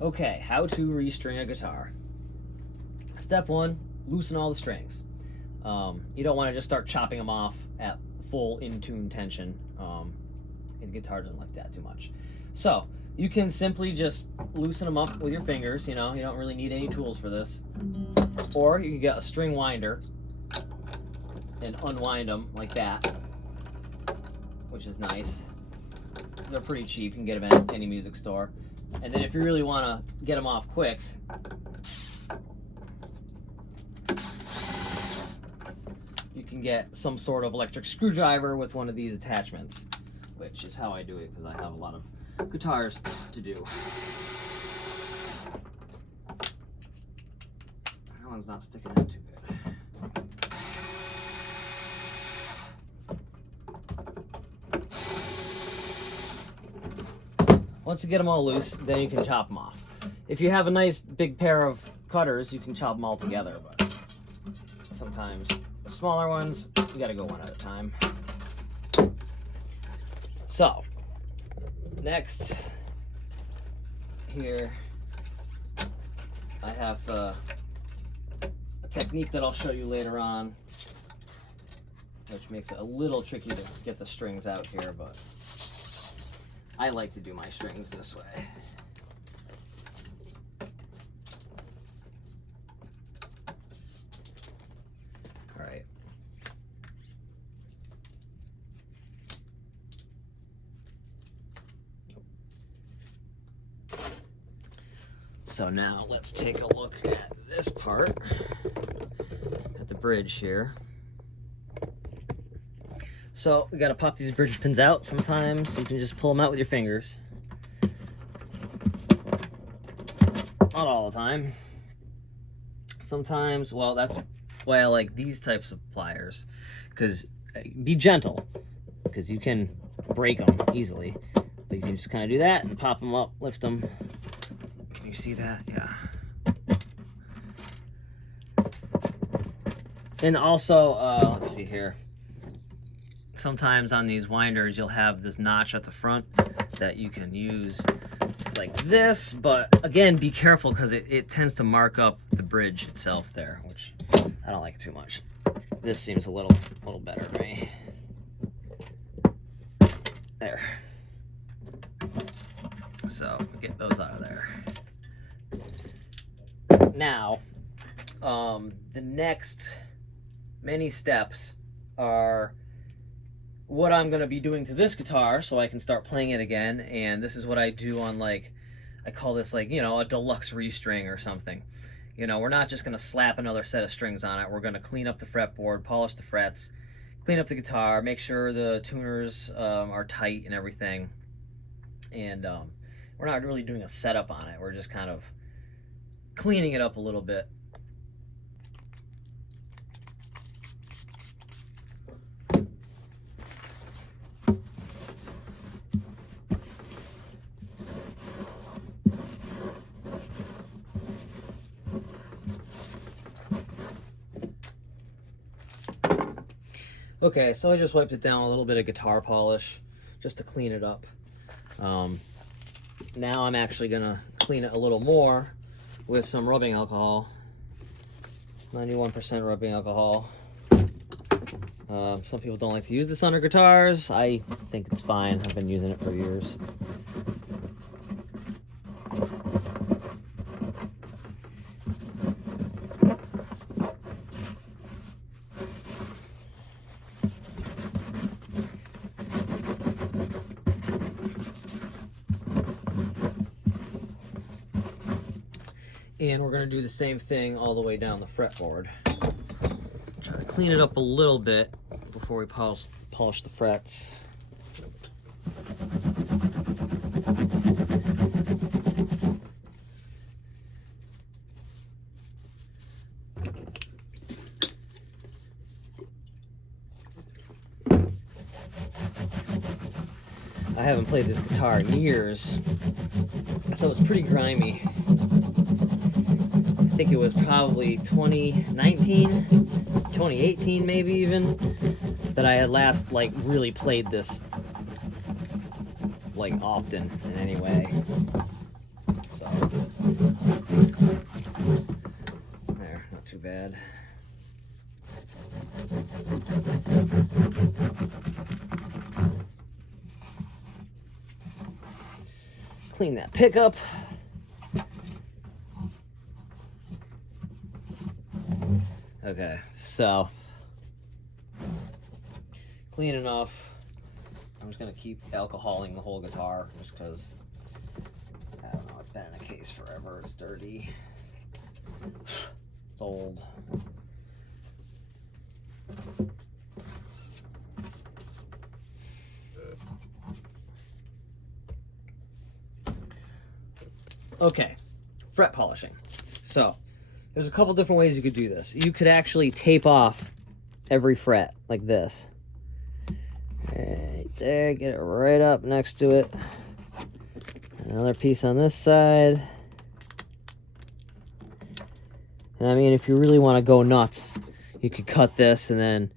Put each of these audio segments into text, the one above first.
Okay, how to restring a guitar. Step one, loosen all the strings. You don't want to just start chopping them off at full in-tune tension. The guitar doesn't like that too much. So you can simply just loosen them up with your fingers. You don't really need any tools for this. Or you can get a string winder and unwind them like that, which is nice. They're pretty cheap. You can get them at any music store. And then if you really want to get them off quick, you can get some sort of electric screwdriver with one of these attachments, which is how I do it because I have a lot of guitars to do. That one's not sticking in too good. Once you get them all loose, then you can chop them off. If you have a nice big pair of cutters, you can chop them all together, but sometimes the smaller ones, you gotta go one at a time. So, next, here, I have a technique that I'll show you later on, which makes it a little tricky to get the strings out here, but I like to do my strings this way. All right. So now let's take a look at this part, at the bridge here. So we gotta pop these bridge pins out. Sometimes you can just pull them out with your fingers. Not all the time. Sometimes, well, that's why I like these types of pliers, because be gentle, because you can break them easily. But you can just kind of do that and pop them up, lift them. Can you see that? Yeah. And also, let's see here. Sometimes on these winders, you'll have this notch at the front that you can use like this, but again, be careful because it tends to mark up the bridge itself there, which I don't like too much. This seems a little better, right? There. So get those out of there. Now, the next many steps are what I'm going to be doing to this guitar so I can start playing it again. And this is what I do on, like, I call this like, a deluxe restring or something. We're not just going to slap another set of strings on it. We're going to clean up the fretboard, polish the frets, clean up the guitar, make sure the tuners are tight and everything. And we're not really doing a setup on it. We're just kind of cleaning it up a little bit. Okay, so I just wiped it down with a little bit of guitar polish just to clean it up. Now I'm actually gonna clean it a little more with some rubbing alcohol, 91% rubbing alcohol. Some people don't like to use this on their guitars. I think it's fine. I've been using it for years. And we're going to do the same thing all the way down the fretboard. Try to clean it up a little bit before we polish the frets. I haven't played this guitar in years, so it's pretty grimy. I think it was probably 2019, 2018 maybe even, that I had last like really played this like often in any way. So bad. Clean that pickup. Okay, so clean enough. I'm just gonna keep alcoholing the whole guitar just because, I don't know, it's been in a case forever. It's dirty. It's old. Okay, fret polishing. So there's a couple different ways you could do this. You could actually tape off every fret like this. Right there, get it right up next to it. Another piece on this side. And I mean, if you really want to go nuts, you could cut this and then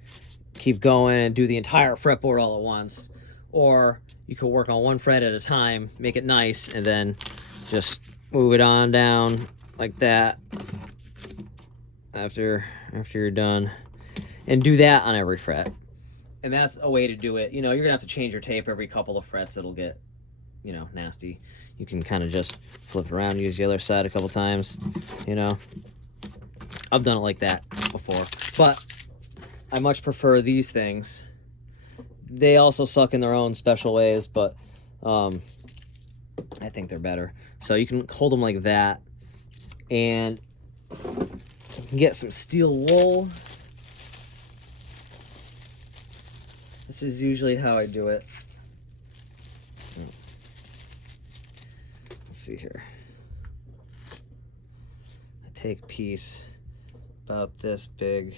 keep going and do the entire fretboard all at once. Or you could work on one fret at a time, make it nice, and then just move it on down like that after you're done. And do that on every fret. And that's a way to do it. You know, you're gonna have to change your tape every couple of frets. It'll get, you know, nasty. You can kind of just flip it around, use the other side a couple times, you know. I've done it like that before, but I much prefer these things. They also suck in their own special ways, but I think they're better. So you can hold them like that, and you can get some steel wool. This is usually how I do it. Let's see here. I take a piece about this big.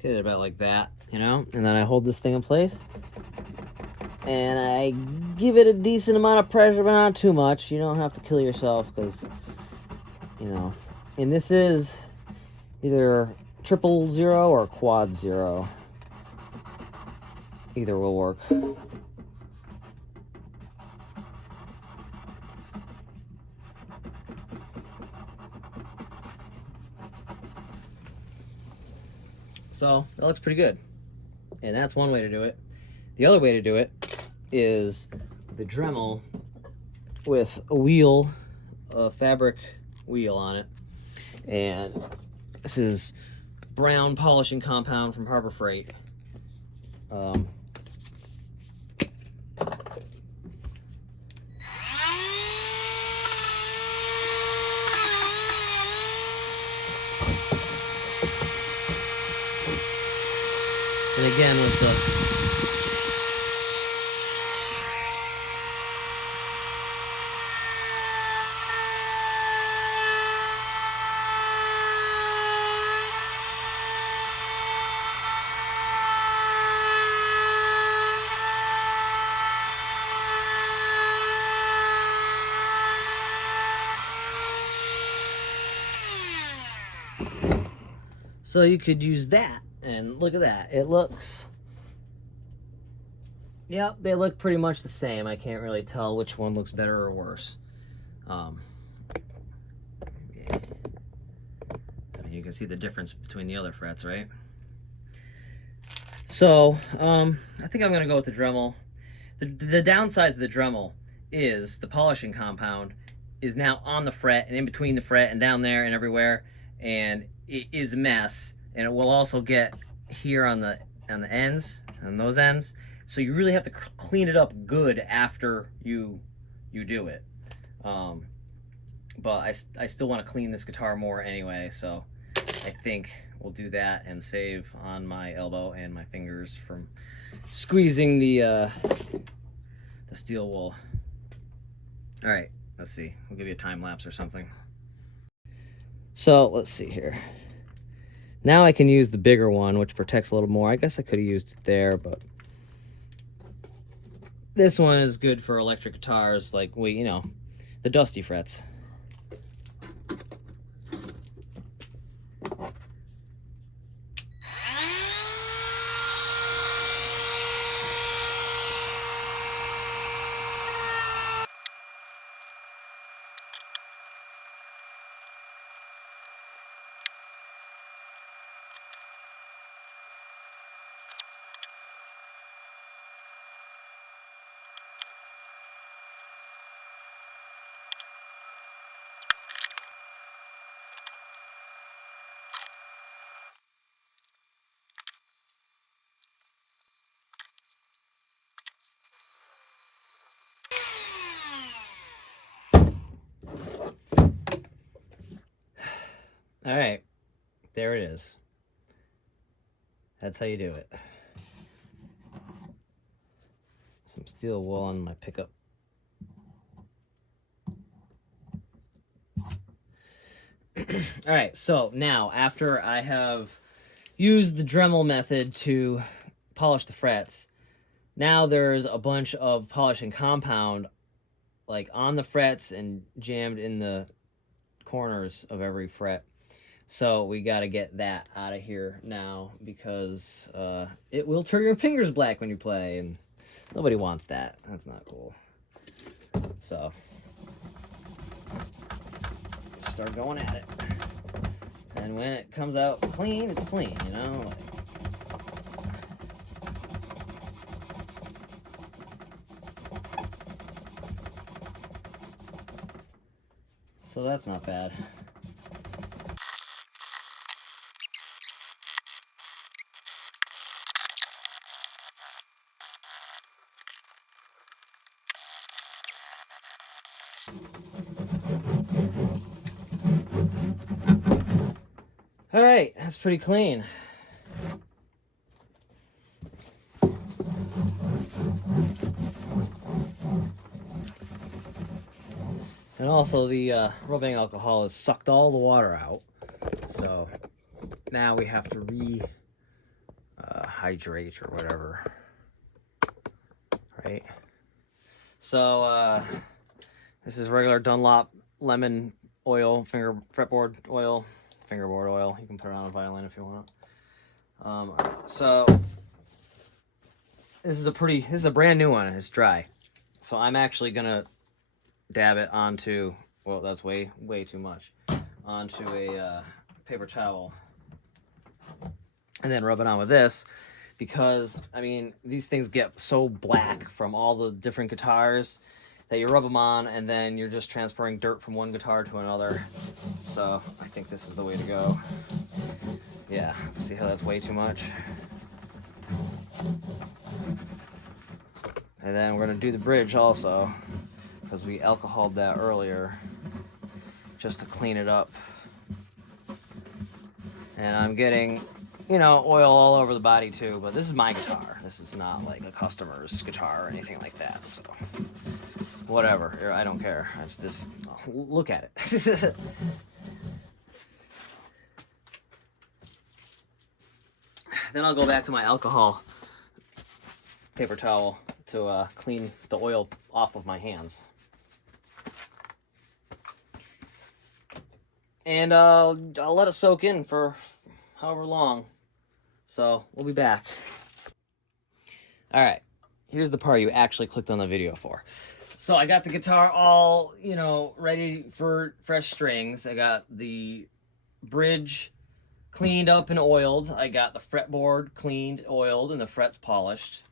Get it about like that, you know? And then I hold this thing in place. And I give it a decent amount of pressure, but not too much. You don't have to kill yourself because, you know. And this is either 000 or quad 0. Either will work. So that looks pretty good. And that's one way to do it. The other way to do it is the Dremel with a wheel, a fabric wheel on it. And this is brown polishing compound from Harbor Freight. And again with the so you could use that, and look at that. It looks, yep, they look pretty much the same. I can't really tell which one looks better or worse. I mean, you can see the difference between the other frets, right? So, I think I'm gonna go with the Dremel. The downside to the Dremel is the polishing compound is now on the fret and in between the fret and down there and everywhere, and it is a mess. And it will also get here on the ends, on those ends. So you really have to clean it up good after you do it. But I still want to clean this guitar more anyway, so I think we'll do that and save on my elbow and my fingers from squeezing the steel wool. All right, let's see. We'll give you a time lapse or something. So let's see here. Now I can use the bigger one, which protects a little more. I guess I could have used it there, but this one is good for electric guitars, like, you know, the dusty frets. That's how you do it. Some steel wool on my pickup. All right, so now after I have used the Dremel method to polish the frets, now there's a bunch of polishing compound like on the frets and jammed in the corners of every fret. So we got to get that out of here now because it will turn your fingers black when you play, and nobody wants that. That's not cool. So start going at it. And when it comes out clean, it's clean, you know? Like, so that's not bad. All right, that's pretty clean. And also the rubbing alcohol has sucked all the water out. So now we have to hydrate or whatever. Right? So this is regular Dunlop lemon oil, fretboard oil, fingerboard oil. You can put it on a violin if you want. So this is a brand new one. It's dry. So I'm actually gonna dab it onto, well, that's way too much, onto a paper towel, and then rub it on with this, because I mean these things get so black from all the different guitars that you rub them on and then you're just transferring dirt from one guitar to another. So I think this is the way to go. Yeah, see how that's way too much? And then we're gonna do the bridge also, because we alcoholed that earlier just to clean it up. And I'm getting, you know, oil all over the body too, but this is my guitar. This is not like a customer's guitar or anything like that, so whatever, I don't care. It's just, look at it. Then I'll go back to my alcohol paper towel to clean the oil off of my hands. And I'll let it soak in for however long. So we'll be back. All right, here's the part you actually clicked on the video for. So I got the guitar all, you know, ready for fresh strings. I got the bridge cleaned up and oiled. I got the fretboard cleaned, oiled, and the frets polished.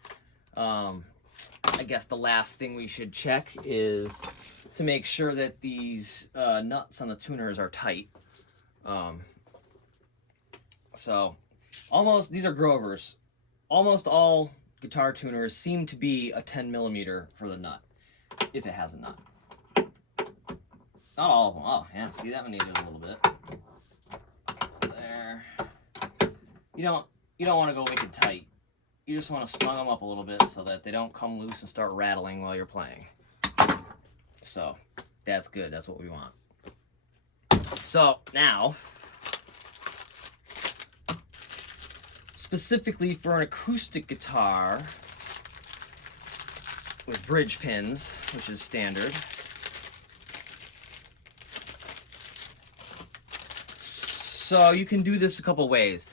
I guess the last thing we should check is to make sure that these nuts on the tuners are tight. So almost, these are Grovers. Almost all guitar tuners seem to be a 10mm for the nut, if it has a nut. Not all of them. Oh, yeah, see, that one needed a little bit. There. You don't want to go wicked tight. You just want to snug them up a little bit so that they don't come loose and start rattling while you're playing. So that's good. That's what we want. So now, specifically for an acoustic guitar with bridge pins, which is standard, so you can do this a couple ways.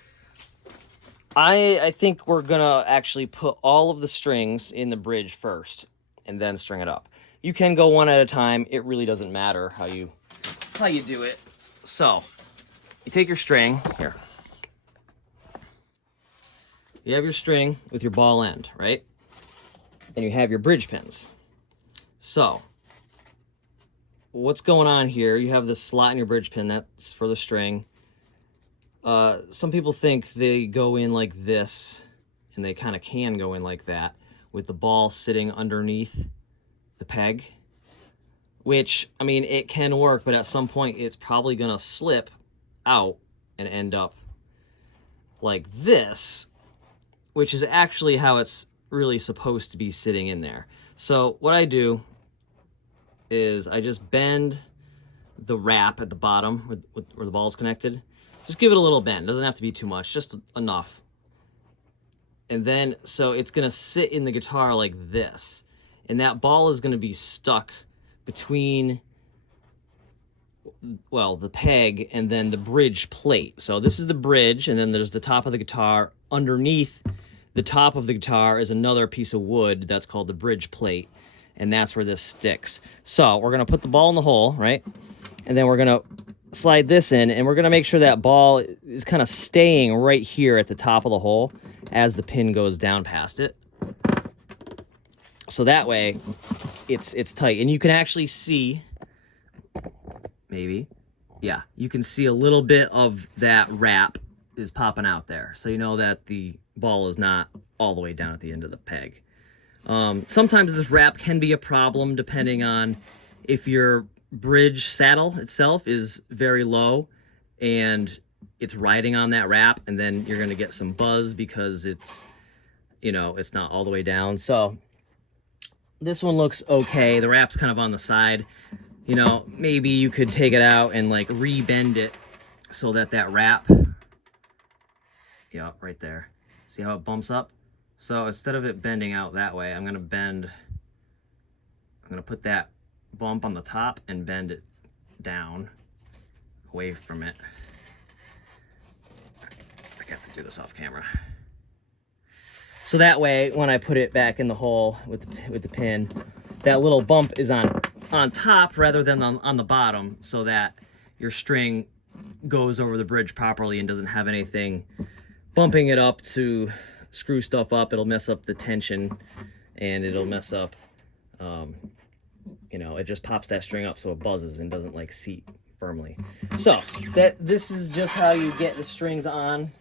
I think we're gonna actually put all of the strings in the bridge first and then string it up. You can go one at a time. It really doesn't matter how you do it. So you take your string here. You have your string with your ball end, right? And you have your bridge pins. So what's going on here? You have this slot in your bridge pin that's for the string. Some people think they go in like this, and they kind of can go in like that, with the ball sitting underneath the peg, which, I mean, it can work, but at some point it's probably gonna slip out and end up like this, which is actually how it's really supposed to be sitting in there. So what I do is I just bend the wrap at the bottom where the ball's connected. Just give it a little bend. Doesn't have to be too much, just enough. And then, so it's gonna sit in the guitar like this. And that ball is gonna be stuck between, well, the peg and then the bridge plate. So this is the bridge, and then there's the top of the guitar. Underneath the top of the guitar is another piece of wood that's called the bridge plate, and that's where this sticks. So we're gonna put the ball in the hole, right? And then we're gonna slide this in, and we're gonna make sure that ball is kind of staying right here at the top of the hole as the pin goes down past it. So that way it's tight. And you can actually see, maybe, yeah, you can see a little bit of that wrap is popping out there. So you know that the ball is not all the way down at the end of the peg. Sometimes this wrap can be a problem depending on if your bridge saddle itself is very low and it's riding on that wrap, and then you're gonna get some buzz because it's, you know, it's not all the way down. So this one looks okay. The wrap's kind of on the side. You know, maybe you could take it out and like re-bend it so that that wrap, yeah, right there. See how it bumps up? So instead of it bending out that way, I'm gonna put that bump on the top and bend it down away from it. I got to do this off camera. So that way, when I put it back in the hole with the pin, that little bump is on top rather than on the bottom, so that your string goes over the bridge properly and doesn't have anything bumping it up to screw stuff up. It'll mess up the tension, and it'll mess up, you know, it just pops that string up so it buzzes and doesn't like seat firmly. So this is just how you get the strings on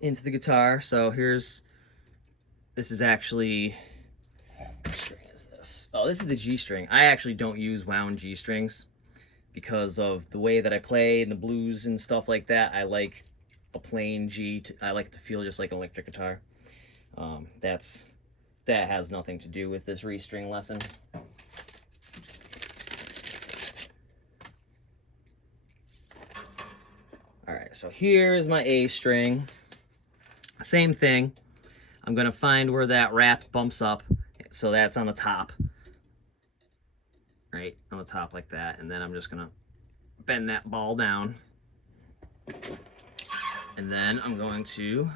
into the guitar. So this is actually, what string is this? Oh, this is the G string. I actually don't use wound G strings because of the way that I play and the blues and stuff like that. I like a plain G. I like it to feel just like an electric guitar. That has nothing to do with this restring lesson. All right, so here's my A string. Same thing. I'm gonna find where that wrap bumps up. So that's on the top, right? On the top like that. And then I'm just gonna bend that ball down. And then I'm going to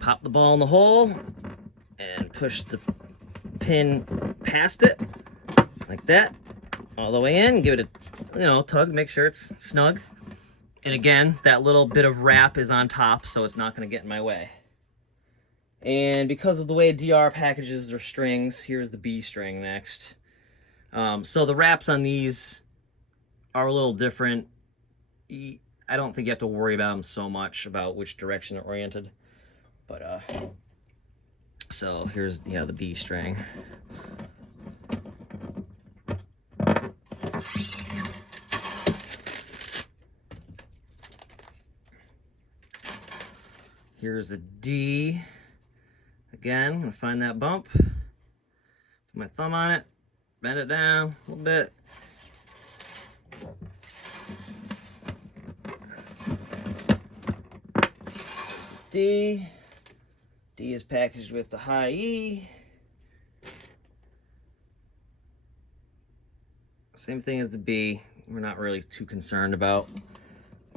pop the ball in the hole and push the pin past it like that, all the way in. Give it a, you know, tug, make sure it's snug. And again, that little bit of wrap is on top, so it's not going to get in my way. And because of the way DR packages their strings, here's the B string next. So the wraps on these are a little different. I don't think you have to worry about them so much about which direction they're oriented. But, so here's, yeah, the B string. Here's the D. Again, I'm gonna find that bump. Put my thumb on it, bend it down a little bit. D. D is packaged with the high E. Same thing as the B. We're not really too concerned about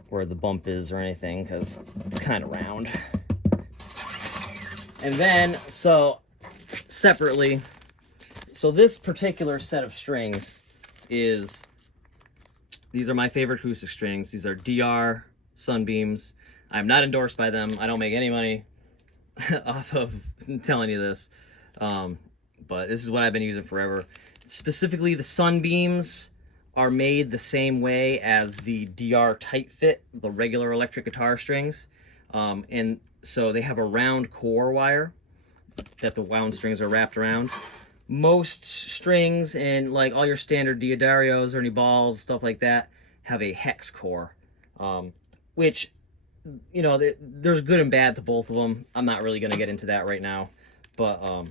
where the bump is or anything because it's kind of round. And then, so separately, so this particular set of strings is, these are my favorite acoustic strings. These are DR Sunbeams. I'm not endorsed by them. I don't make any money off of telling you this, but this is what I've been using forever. Specifically, the Sunbeams are made the same way as the DR Tight Fit, the regular electric guitar strings, and so they have a round core wire that the wound strings are wrapped around. Most strings and like all your standard Diodarios or any balls, stuff like that, have a hex core, which you know, there's good and bad to both of them. I'm not really going to get into that right now. But,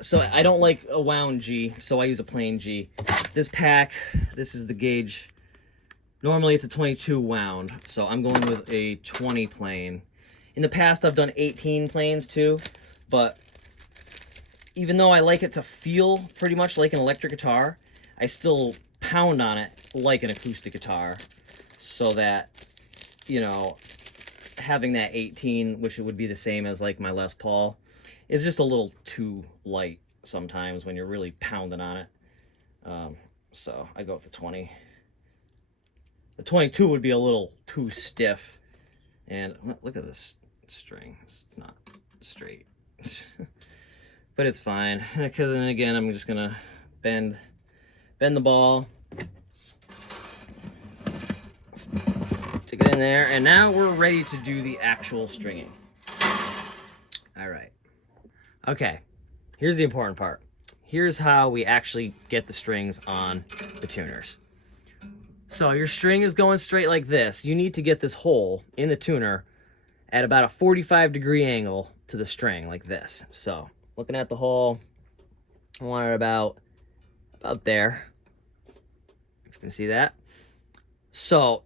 so I don't like a wound G, so I use a plain G. This pack, this is the gauge. Normally it's a 22 wound, so I'm going with a 20 plain. In the past, I've done 18 planes too, but even though I like it to feel pretty much like an electric guitar, I still pound on it like an acoustic guitar, so that, you know, having that 18, which would be the same as like my Les Paul, is just a little too light sometimes when you're really pounding on it. So I go with the 20. The 22 would be a little too stiff. And look at this string. It's not straight. But it's fine. Because then again, I'm just going to bend the ball. Stick it in there. And now we're ready to do the actual stringing. All right. Okay. Here's the important part. Here's how we actually get the strings on the tuners. So your string is going straight like this. You need to get this hole in the tuner at about a 45-degree angle to the string, like this. So looking at the hole, I want it about there, if you can see that. So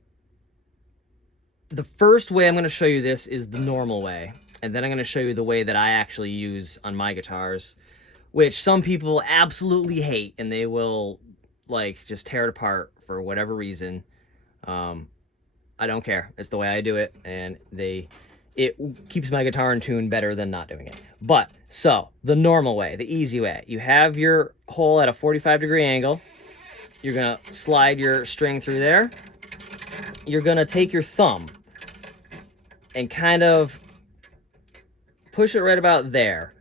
the first way I'm going to show you this is the normal way, and then I'm going to show you the way that I actually use on my guitars, which some people absolutely hate, and they will like just tear it apart for whatever reason. I don't care. It's the way I do it, and it keeps my guitar in tune better than not doing it. But so the normal way, the easy way, you have your hole at a 45-degree angle. You're gonna slide your string through there. You're gonna take your thumb and kind of push it right about there.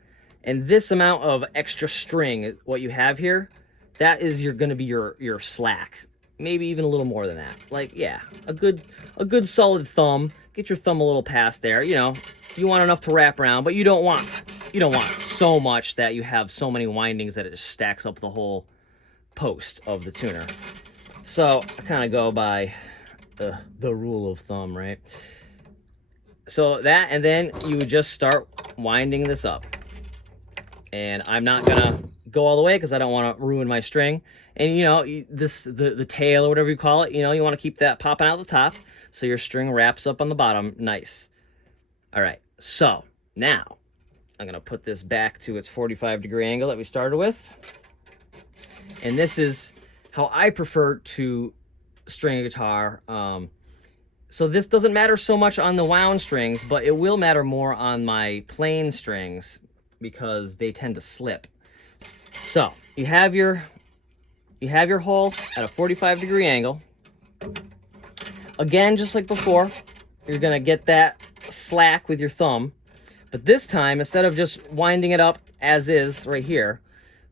And this amount of extra string, what you have here, that is gonna be your slack. Maybe even a little more than that. Like, yeah, a good solid thumb. Get your thumb a little past there. You know, you want enough to wrap around, but you don't want so much that you have so many windings that it just stacks up the whole post of the tuner. So I kind of go by the rule of thumb, right? So that, and then you would just start winding this up. And I'm not gonna go all the way because I don't want to ruin my string. And you know, the tail or whatever you call it, you know, you want to keep that popping out the top so your string wraps up on the bottom nice. All right, so now I'm gonna put this back to its 45-degree angle that we started with. And this is how I prefer to string a guitar. So this doesn't matter so much on the wound strings, but it will matter more on my plain strings because they tend to slip. So you have your hole at a 45-degree angle. Again, just like before, you're gonna get that slack with your thumb, but this time, instead of just winding it up as is right here,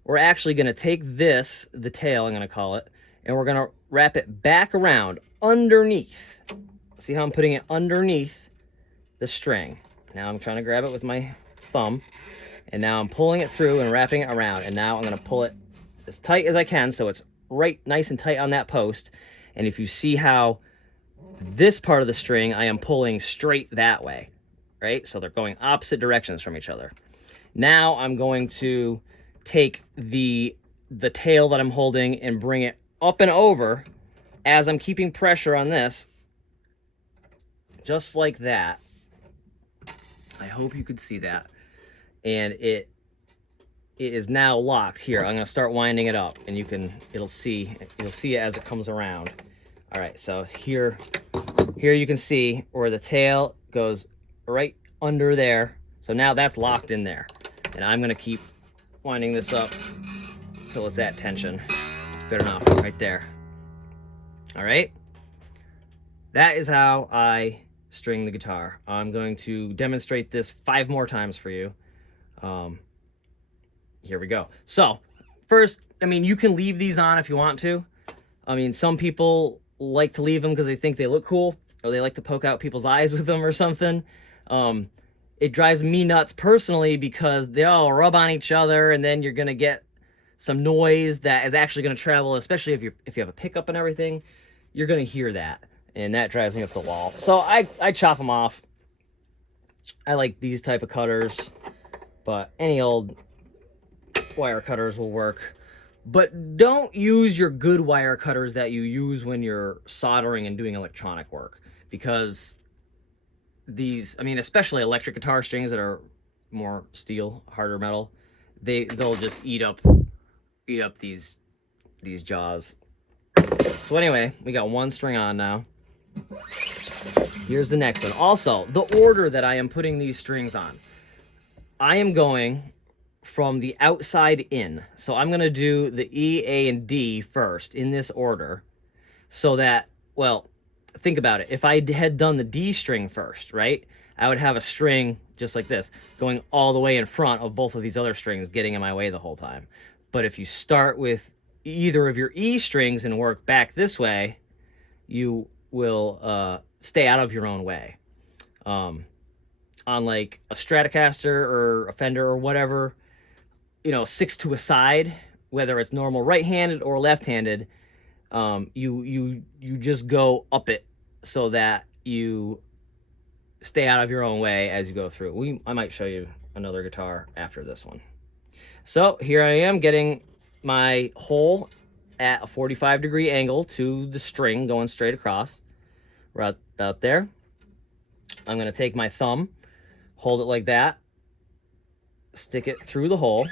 we're actually gonna take this, the tail I'm gonna call it, and we're gonna wrap it back around underneath. See how I'm putting it underneath the string? Now I'm trying to grab it with my thumb, and now I'm pulling it through and wrapping it around, and now I'm gonna pull it as tight as I can so it's right nice and tight on that post. And if you see how this part of the string, I am pulling straight that way, right? So they're going opposite directions from each other. Now I'm going to take the tail that I'm holding and bring it up and over as I'm keeping pressure on this, just like that. I hope you could see that. And it is now locked here. I'm going to start winding it up, and you'll see it as it comes around. All right, so here you can see where the tail goes right under there. So now that's locked in there, and I'm going to keep winding this up until it's at tension. Good enough, right there. All right, that is how I string the guitar. I'm going to demonstrate this 5 more times for you. Here we go. So first, I mean, you can leave these on if you want to. I mean, some people like to leave them because they think they look cool, or they like to poke out people's eyes with them or something. It drives me nuts personally because they all rub on each other, and then you're gonna get some noise that is actually gonna travel, especially if you have a pickup and everything. You're gonna hear that, and that drives me up the wall. So I chop them off. I like these type of cutters, but any old wire cutters will work. But don't use your good wire cutters that you use when you're soldering and doing electronic work, because these, I mean, especially electric guitar strings that are more steel, harder metal, they'll just eat up these jaws. So anyway, we got one string on now. Here's the next one. Also, the order that I am putting these strings on, I am going from the outside in. So I'm going to do the E, A, and D first in this order, so that, well, think about it. If I had done the D string first, right, I would have a string just like this going all the way in front of both of these other strings, getting in my way the whole time. But if you start with either of your E strings and work back this way, you will stay out of your own way. On like a Stratocaster or a Fender or whatever, you know, 6 to a side, whether it's normal right-handed or left-handed, you just go up it so that you stay out of your own way as you go through. I might show you another guitar after this one. So here I am getting my hole at a 45-degree angle to the string going straight across, right about there. I'm going to take my thumb, hold it like that, stick it through the hole,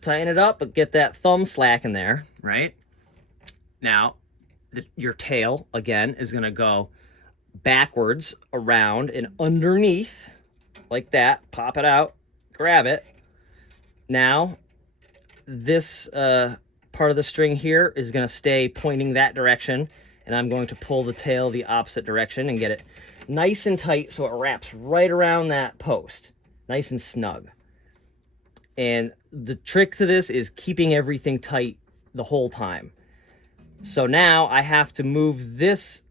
tighten it up, but get that thumb slack in there, right? Now, your tail, again, is going to go backwards, around, and underneath, like that. Pop it out, grab it. Now, this part of the string here is going to stay pointing that direction, and I'm going to pull the tail the opposite direction and get it nice and tight so it wraps right around that post, nice and snug. And the trick to this is keeping everything tight the whole time. So now I have to move this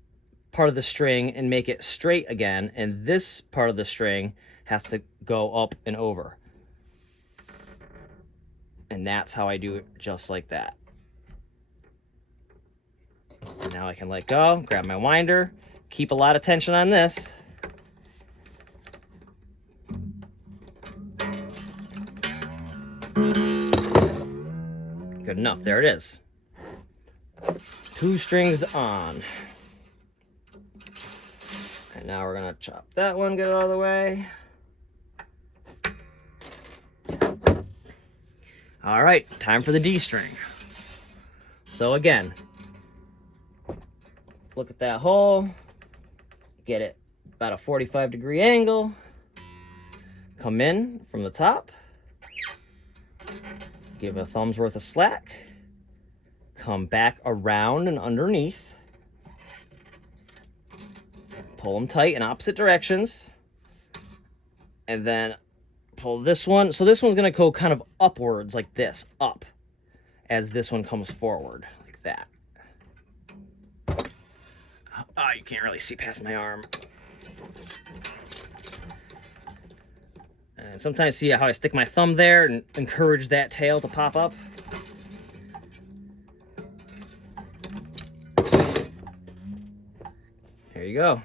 part of the string and make it straight again, and this part of the string has to go up and over. And that's how I do it, just like that. And now I can let go, grab my winder, keep a lot of tension on this. Good enough, there it is. 2 strings on. And now we're gonna chop that one, get it out of the way. All right, time for the D string. So again, look at that hole, get it about a 45-degree angle, come in from the top, give a thumb's worth of slack, come back around and underneath, pull them tight in opposite directions, and then pull this one. So this one's going to go kind of upwards like this, up, as this one comes forward, like that. Oh, you can't really see past my arm. And sometimes see how I stick my thumb there and encourage that tail to pop up. There you go.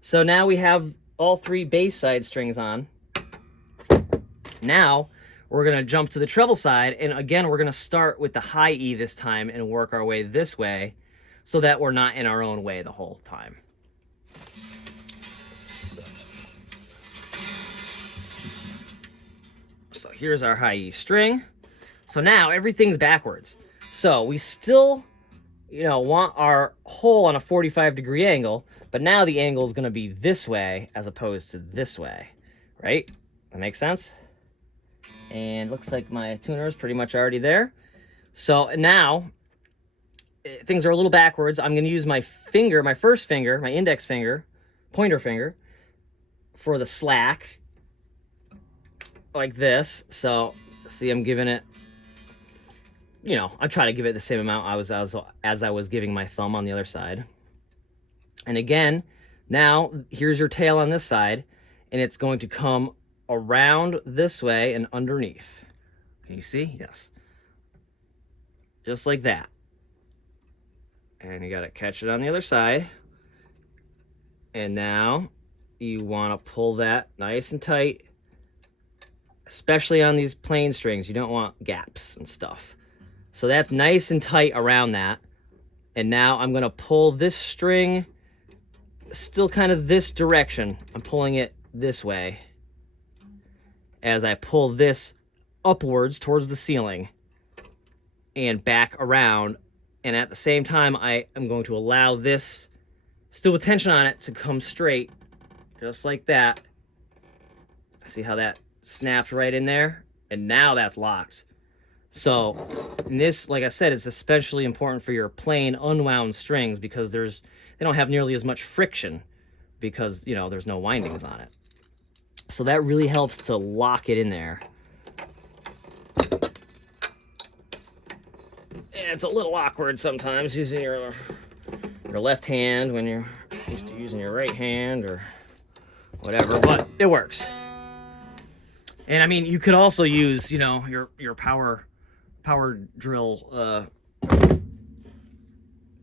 So now we have all 3 bass side strings on. Now we're going to jump to the treble side, and again we're going to start with the high E this time and work our way this way so that we're not in our own way the whole time. So here's our high E string. So now everything's backwards. So we still, you know, want our hole on a 45-degree angle, but now the angle is going to be this way as opposed to this way, right? That makes sense? And looks like my tuner is pretty much already there. So now things are a little backwards. I'm going to use my finger, my first finger, my index finger, pointer finger, for the slack, like this. So see, I'm giving it, you know, I try to give it the same amount as I was giving my thumb on the other side. And again, now here's your tail on this side, and it's going to come around this way and underneath. Can you see? Yes. Just like that. And you got to catch it on the other side. And now you want to pull that nice and tight, especially on these plain strings. You don't want gaps and stuff. So that's nice and tight around that. And now I'm going to pull this string still kind of this direction. I'm pulling it this way as I pull this upwards towards the ceiling and back around. And at the same time, I am going to allow this, still with tension on it, to come straight, just like that. See how that snapped right in there? And now that's locked. So, and this, like I said, is especially important for your plain unwound strings because they don't have nearly as much friction because, you know, there's no windings on it. So that really helps to lock it in there. It's a little awkward sometimes using your left hand when you're used to using your right hand or whatever, but it works. And I mean, you could also use, you know, your power drill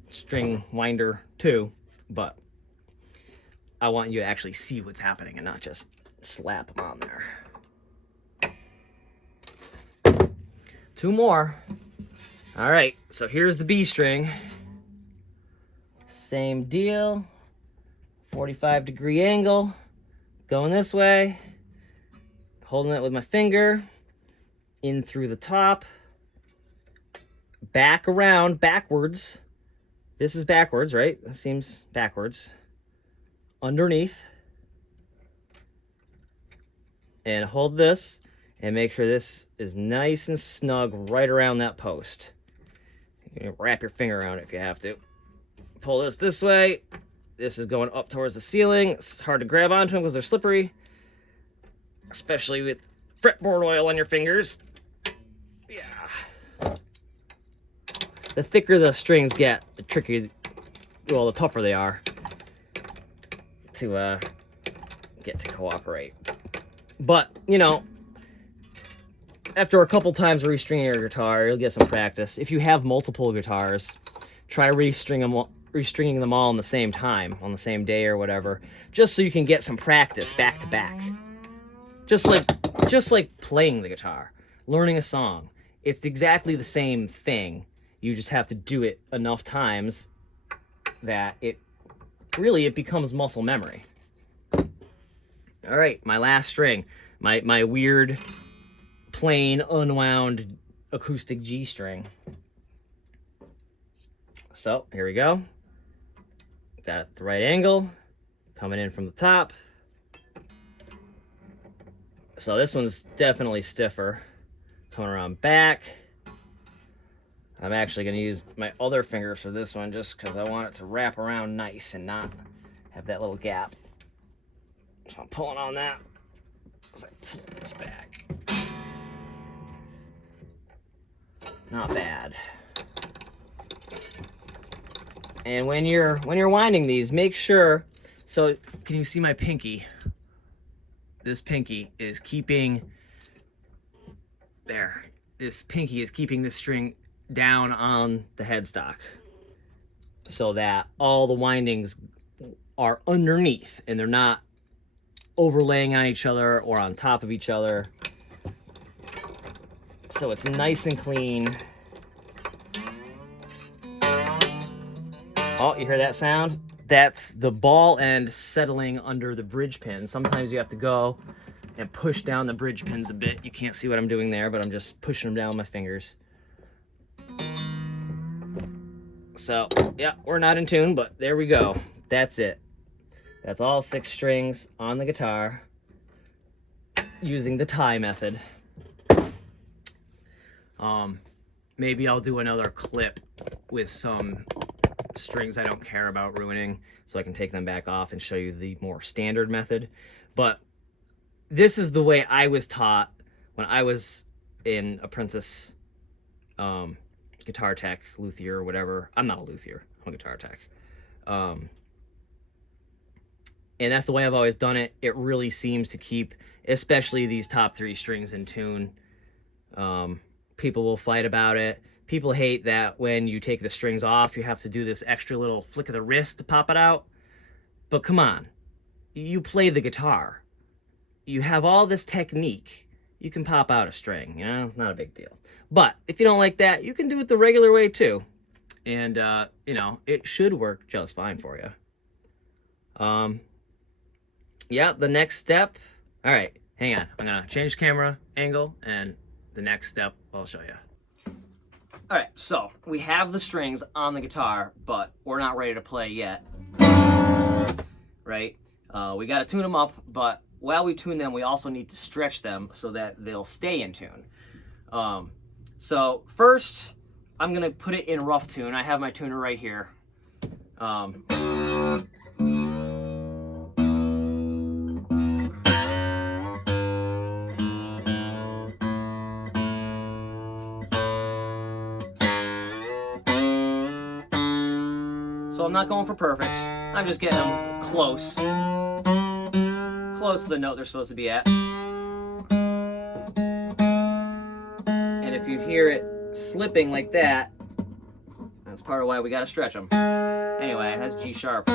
string winder too, but I want you to actually see what's happening and not just slap them on there. 2 more. All right, so here's the B string. Same deal, 45-degree angle, going this way, holding it with my finger, in through the top, back around, backwards. This is backwards, right? That seems backwards. Underneath. And hold this, and make sure this is nice and snug right around that post. You can wrap your finger around it if you have to. Pull this way. This is going up towards the ceiling. It's hard to grab onto them because they're slippery, especially with fretboard oil on your fingers. Yeah. The thicker the strings get, the trickier, well, the tougher they are to get to cooperate. But, you know, after a couple times restringing your guitar, you'll get some practice. If you have multiple guitars, try restringing them all on the same time, on the same day or whatever, just so you can get some practice back to back. Just like playing the guitar, learning a song. It's exactly the same thing. You just have to do it enough times that it becomes muscle memory. All right, my last string, my weird, plain, unwound acoustic G string. So here we go. Got the right angle, coming in from the top. So this one's definitely stiffer. Coming around back. I'm actually going to use my other fingers for this one just because I want it to wrap around nice and not have that little gap. So I'm pulling on that as I pull this back. Not bad. And when you're winding these, make sure, so can you see my pinky? This pinky is keeping, there, this pinky is keeping the string down on the headstock so that all the windings are underneath and they're not overlaying on each other or on top of each other. So it's nice and clean. Oh, you hear that sound? That's the ball end settling under the bridge pin. Sometimes you have to go and push down the bridge pins a bit. You can't see what I'm doing there, but I'm just pushing them down with my fingers. So, yeah, we're not in tune, but there we go. That's it. That's all 6 strings on the guitar using the tie method. Maybe I'll do another clip with some strings I don't care about ruining so I can take them back off and show you the more standard method. But this is the way I was taught when I was in apprentice guitar tech, luthier, whatever. I'm not a luthier, I'm a guitar tech. And that's the way I've always done it. It really seems to keep, especially these top 3 strings, in tune. People will fight about it. People hate that when you take the strings off, you have to do this extra little flick of the wrist to pop it out. But come on, you play the guitar. You have all this technique. You can pop out a string, you know, not a big deal. But if you don't like that, you can do it the regular way too. And, you know, it should work just fine for you. Yeah, the next step. All right, hang on. I'm gonna change camera angle, and the next step I'll show you. All right, so we have the strings on the guitar, but we're not ready to play yet, right? We got to tune them up, but while we tune them, we also need to stretch them so that they'll stay in tune. So first, I'm gonna put it in rough tune. I have my tuner right here. So I'm not going for perfect. I'm just getting them close to the note they're supposed to be at. And if you hear it slipping like that, that's part of why we gotta stretch them. Anyway, it has G sharp.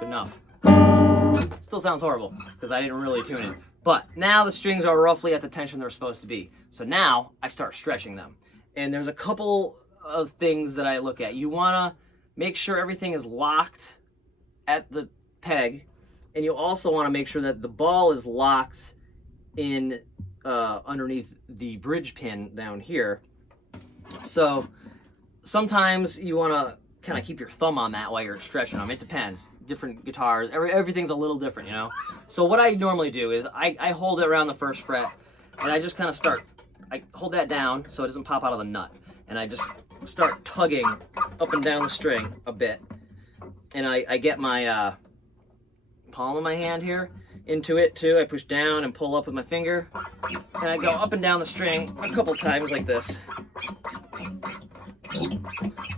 Good enough. Still sounds horrible because I didn't really tune it. But now the strings are roughly at the tension they're supposed to be. So now I start stretching them. And there's a couple of things that I look at. You wanna make sure everything is locked at the peg. And you also wanna make sure that the ball is locked in underneath the bridge pin down here. So sometimes you wanna kind of keep your thumb on that while you're stretching them. It depends. Different guitars, everything's a little different, you know? So what I normally do is I hold it around the first fret, and I just kind of I hold that down so it doesn't pop out of the nut. And I just start tugging up and down the string a bit. And I get my palm of my hand here into it too. I push down and pull up with my finger. And I go up and down the string a couple times like this.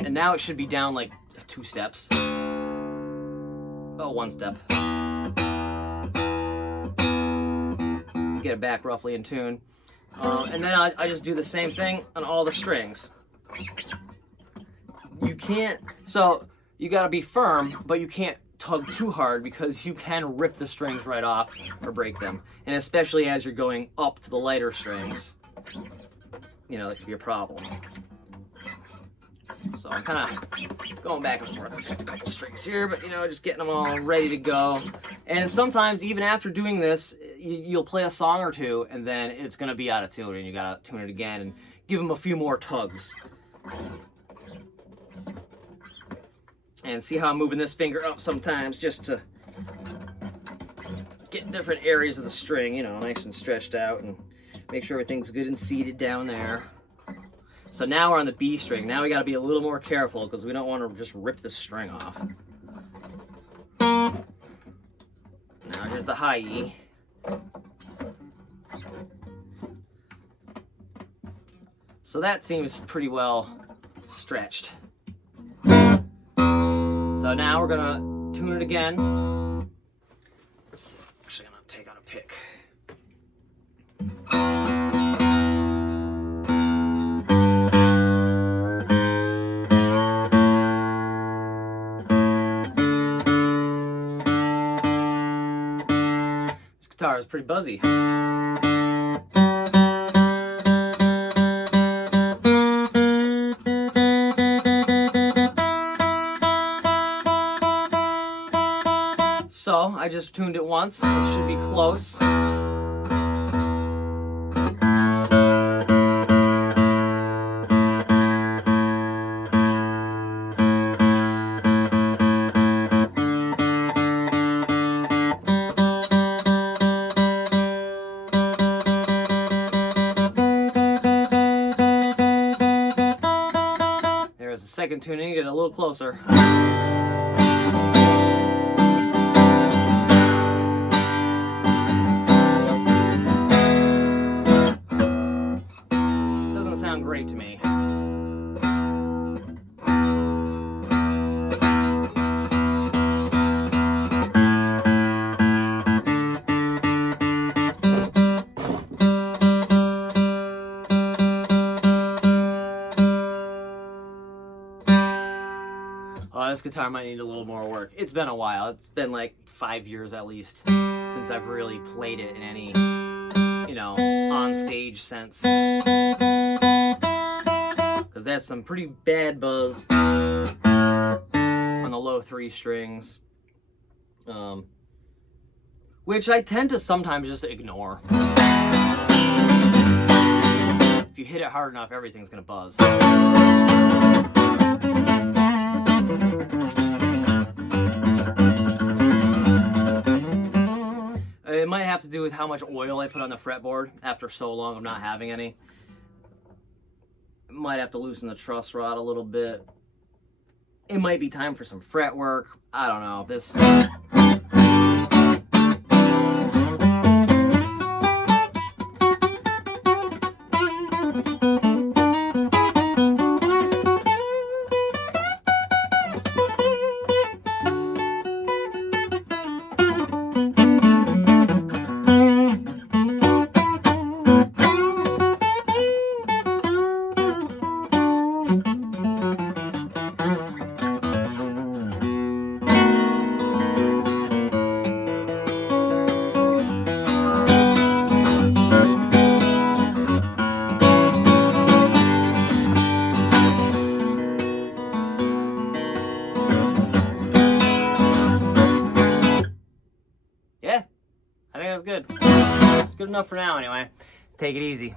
And now it should be down like 2 steps. Oh, 1 step. Get it back roughly in tune. And then I just do the same thing on all the strings. You can't, so you gotta be firm, but you can't tug too hard because you can rip the strings right off or break them. And especially as you're going up to the lighter strings, you know, that could be a problem. So I'm kind of going back and forth. I've got a couple strings here, but you know, just getting them all ready to go. And sometimes even after doing this, you'll play a song or two and then it's going to be out of tune and you got to tune it again and give them a few more tugs. And see how I'm moving this finger up sometimes just to get different areas of the string, you know, nice and stretched out and make sure everything's good and seated down there. So now we're on the B string. Now we got to be a little more careful because we don't want to just rip the string off. Now here's the high E. So that seems pretty well stretched. So now we're gonna tune it again. Let's see. Actually, I'm gonna take out a pick. This guitar is pretty buzzy. So I just tuned it once. It should be close. There's the second tuning, get a little closer. Doesn't sound great to me. Oh, this guitar might need a little more work. It's been a while. It's been like 5 years at least since I've really played it in any, you know, on stage sense. Because that's some pretty bad buzz on the low 3 strings, which I tend to sometimes just ignore. If you hit it hard enough, everything's gonna buzz. It might have to do with how much oil I put on the fretboard after so long of not having any. Might have to loosen the truss rod a little bit. It might be time for some fret work. I don't know. This... yeah, I think that's good. It's good enough for now anyway. Take it easy.